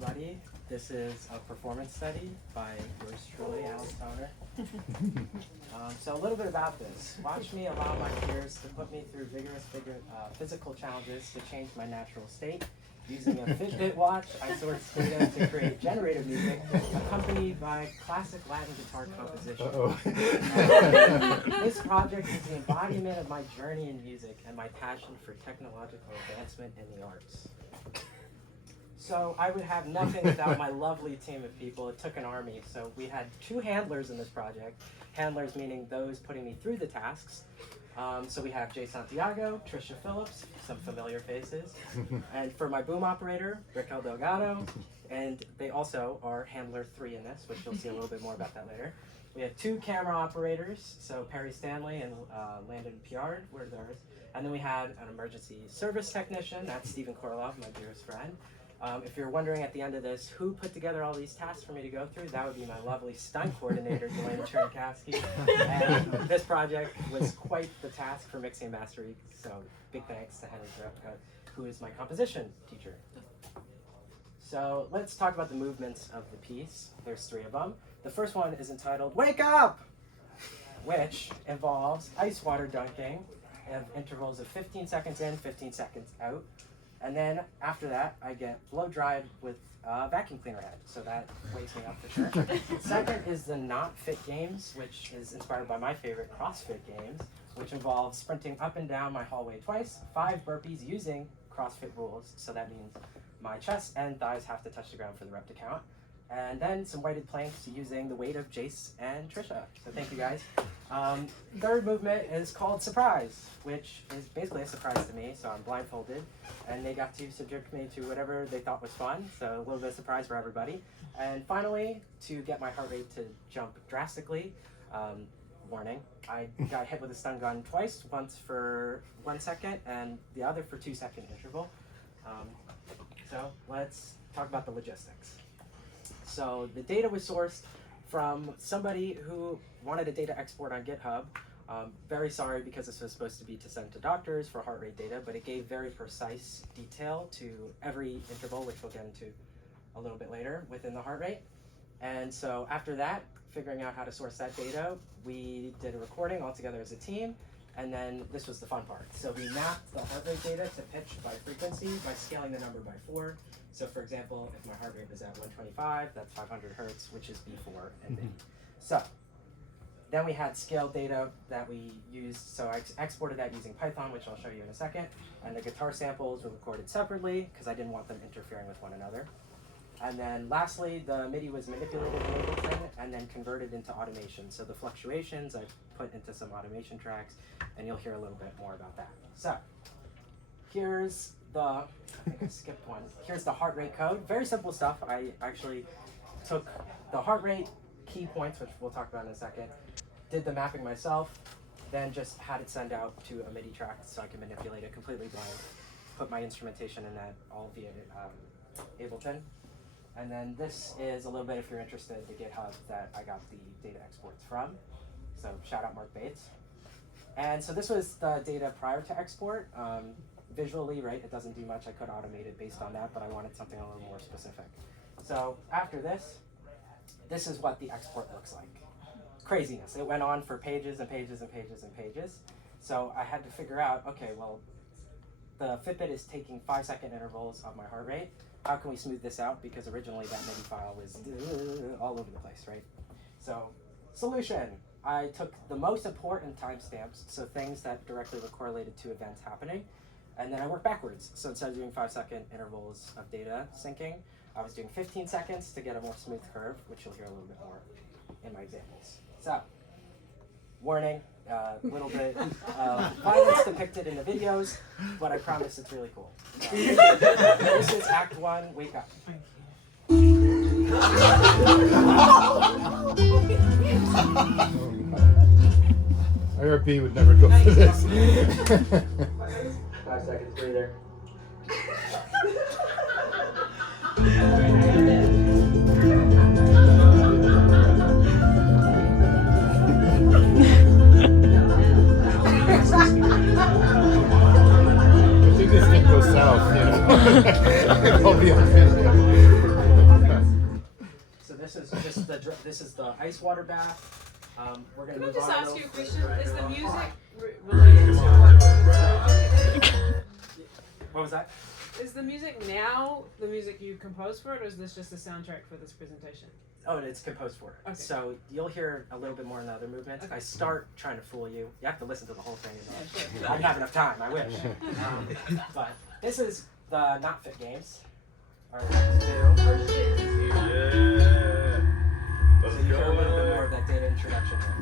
everybody. This is a performance study by yours truly, Alec. So a little bit about this. Watch me allow my peers to put me through vigorous physical challenges to change my natural state. Using a Fitbit watch, I source data to create generative music accompanied by classic Latin guitar composition. This project is the embodiment of my journey in music and my passion for technological advancement in the arts. So I would have nothing without my lovely team of people. It took an army. So we had 2 handlers in this project. Handlers meaning those putting me through the tasks. So we have Jay Santiago, Trisha Phillips, some familiar faces. And for my boom operator, Raquel Delgado. And they also are handler 3 in this, which you'll see a little bit more about that later. We have 2 camera operators, so Perry Stanley and Landon Piard were theirs. And then we had an emergency service technician, that's Stephen Korlov, my dearest friend. If you're wondering at the end of this who put together all these tasks for me to go through, that would be my lovely stunt coordinator, Delana Chernikowski. And this project was quite the task for mixing and mastering, so big thanks to Henry Zarepka, who is my composition teacher. So let's talk about the movements of the piece. There's 3 of them. The first one is entitled Wake Up, which involves ice water dunking of intervals of 15 seconds in, 15 seconds out. And then after that, I get blow dried with a vacuum cleaner head, so that wakes me up for sure. Second is the Not Fit Games, which is inspired by my favorite CrossFit games, which involves sprinting up and down my hallway twice, 5 burpees using CrossFit rules, so that means my chest and thighs have to touch the ground for the rep to count. And then some weighted planks using the weight of Jace and Trisha. So thank you guys. Third movement is called Surprise, which is basically a surprise to me. So I'm blindfolded, and they got to subject me to whatever they thought was fun. So a little bit of surprise for everybody. And finally, to get my heart rate to jump drastically, warning, I got hit with a stun gun twice, once for 1 second and the other for 2-second interval. So let's talk about the logistics. So the data was sourced from somebody who wanted a data export on GitHub. Very sorry because this was supposed to be to send to doctors for heart rate data, but it gave very precise detail to every interval, which we'll get into a little bit later within the heart rate. And so after that, figuring out how to source that data, we did a recording all together as a team. And then this was the fun part. So we mapped the heart rate data to pitch by frequency by scaling the number by 4. So for example, if my heart rate was at 125, that's 500 hertz, which is B4 and B. So then we had scale data that we used. So I exported that using Python, which I'll show you in a second. And the guitar samples were recorded separately because I didn't want them interfering with one another. And then lastly, the MIDI was manipulated in Ableton and then converted into automation. So the fluctuations I put into some automation tracks, and you'll hear a little bit more about that. So here's the, I think I skipped one. Here's the heart rate code. Very simple stuff. I actually took the heart rate key points, which we'll talk about in a second, did the mapping myself, then just had it send out to a MIDI track so I can manipulate it completely blind, put my instrumentation in that all via Ableton. And then this is a little bit, if you're interested, the GitHub that I got the data exports from. So shout out Mark Bates. And so this was the data prior to export. Visually, right, it doesn't do much. I could automate it based on that, but I wanted something a little more specific. So after this, this is what the export looks like. Craziness. It went on for pages and pages and pages and pages. So I had to figure out, okay, well, the Fitbit is taking 5-second intervals of my heart rate. How can we smooth this out? Because originally that MIDI file was all over the place, right? So, solution. I took the most important timestamps, so things that directly were correlated to events happening, and then I worked backwards. So instead of doing 5-second intervals of data syncing, I was doing 15 seconds to get a more smooth curve, which you'll hear a little bit more in my examples. So, warning, a little bit of violence depicted in the videos, but I promise it's really cool. This is Act 1, Wake Up. IRP would never go for this. 5 seconds, breather. I think this didn't go south, you know. I'll be on video. this is just this is the ice water bath. We're gonna Can I move just on. ask you a question? Is the music related to what? What was that? Is the music now the music you composed for it, or is this just a soundtrack for this presentation? Oh, and it's composed for it. Okay. So you'll hear a little bit more in the other movements. Okay. I start trying to fool you. You have to listen to the whole thing. Yeah, sure. I don't have enough time. I wish. But this is the not fit games. Our next two. So you hear a little bit more of that data introduction here.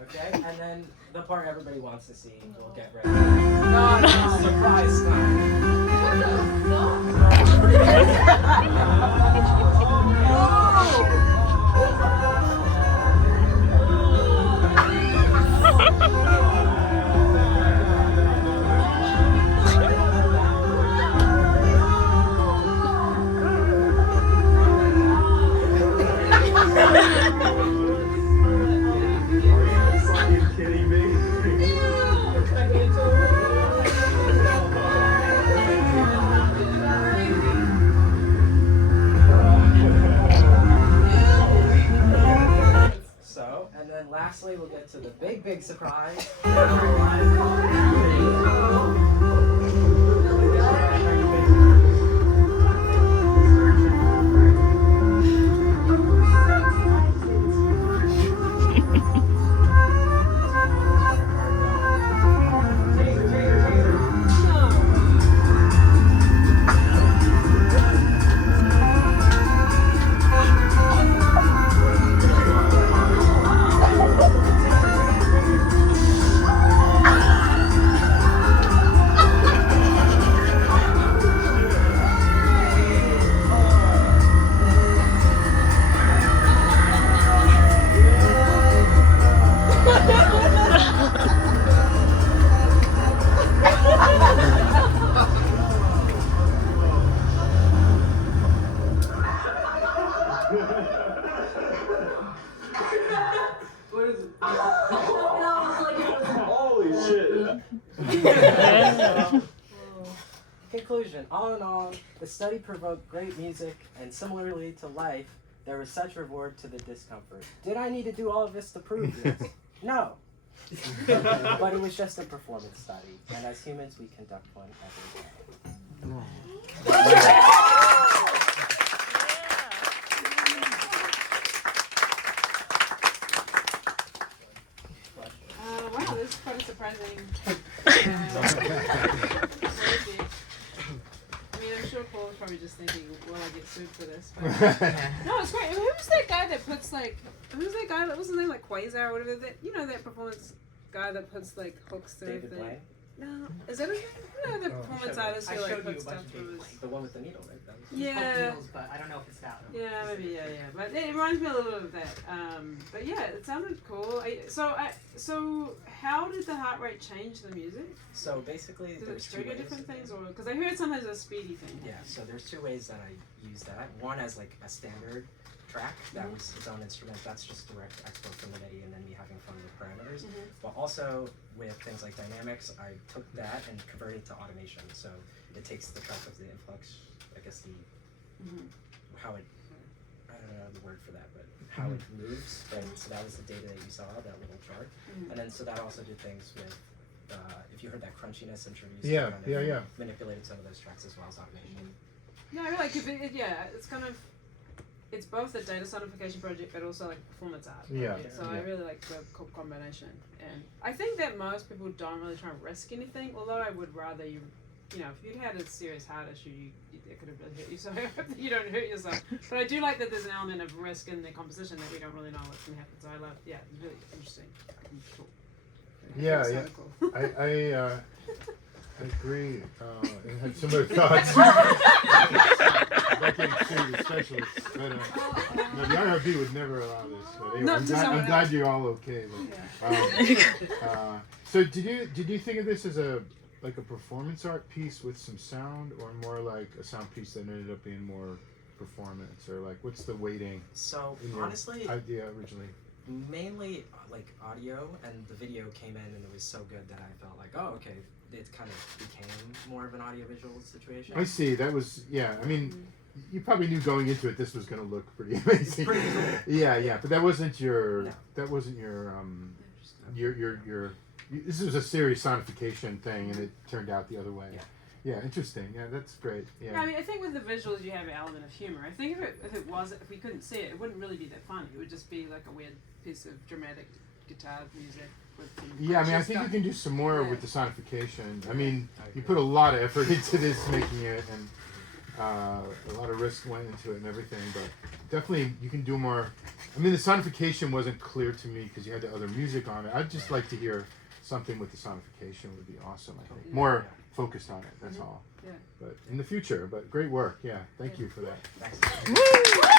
Okay, and then the part everybody wants to see. We'll get ready. No. Surprise time. So, and then lastly, we'll get to the big surprise. Holy shit. Conclusion. All in all, the study provoked great music, and similarly to life, there was such reward to the discomfort. Did I need to do all of this to prove this? No. But it was just a performance study, and as humans, we conduct one every day. Wow, this is quite a surprising. I mean, I'm sure Paul was probably just thinking, will I get sued for this? But no, it's great. I mean, who's that guy that puts like, who's that guy that, what's his name, like Quasar or whatever, that, you know, that performance guy that puts like hooks through David everything? Blaine? No, is that his name? You know, the performance artist I who like showed you puts a bunch stuff of through David his... The one with the needle, right? That was Yeah. Deals, but I don't know if it's that one. Yeah, maybe, yeah. But it reminds me a little bit of that. But yeah, it sounded cool. So how did the heart rate change the music? So basically, Does it there's two trigger ways. different things, or because I heard sometimes a speedy thing? Yeah, so there's two ways that I use that. One as like a standard track that was its own instrument. That's just direct export from the MIDI and then me having fun with parameters. But also with things like dynamics, I took that and converted it to automation. So it takes the track of the influx, I guess the how it, I don't know the word for that, but how it moves. Right? So that was the data that you saw, that little chart. And then so that also did things with if you heard that crunchiness introduced, Yeah, kind of yeah. manipulated some of those tracks as well as automation. Yeah, I really like it. Yeah, it's kind of, it's both a data sonification project, but also like performance art. Yeah, project. So yeah. I really like the combination, and I think that most people don't really try and risk anything. Although I would rather you know, if you'd had a serious heart issue, it could have really hurt you. So I hope that you don't hurt yourself. But I do like that there's an element of risk in the composition that we don't really know what's going to happen. So I love, yeah, it's really interesting. Cool. Yeah, So yeah. cool. I agree. And had similar thoughts. Not getting sued as specialists, but no, the IRB would never allow this. But anyway, Not to someone I'm glad else. you're all okay. But, so did you think of this as a like a performance art piece with some sound, or more like a sound piece that ended up being more performance, or like what's the weighting So in your honestly, idea originally? mainly like audio, and the video came in and it was so good that I felt like, oh, okay, it kind of became more of an audiovisual situation. I see. That was, yeah. I mean, you probably knew going into it this was going to look pretty amazing. Pretty cool. Yeah, but that wasn't your. No. That wasn't your. This was a serious sonification thing, and it turned out the other way. Yeah, interesting. Yeah, that's great. Yeah. I mean, I think with the visuals you have an element of humor. I think if we couldn't see it, it wouldn't really be that funny. It would just be like a weird piece of dramatic guitar music with some Yeah, I mean, I flashy think you stuff. can do some more Yeah. with the sonification. I mean, I you agree. put a lot of effort into this, making it, and a lot of risk went into it and everything. But definitely, you can do more. I mean, the sonification wasn't clear to me because you had the other music on it. I'd just like to hear something with the sonification. Would be awesome. I think more focused on it. That's all. Yeah. But in the future. But great work. Yeah, thank you for that. Thanks.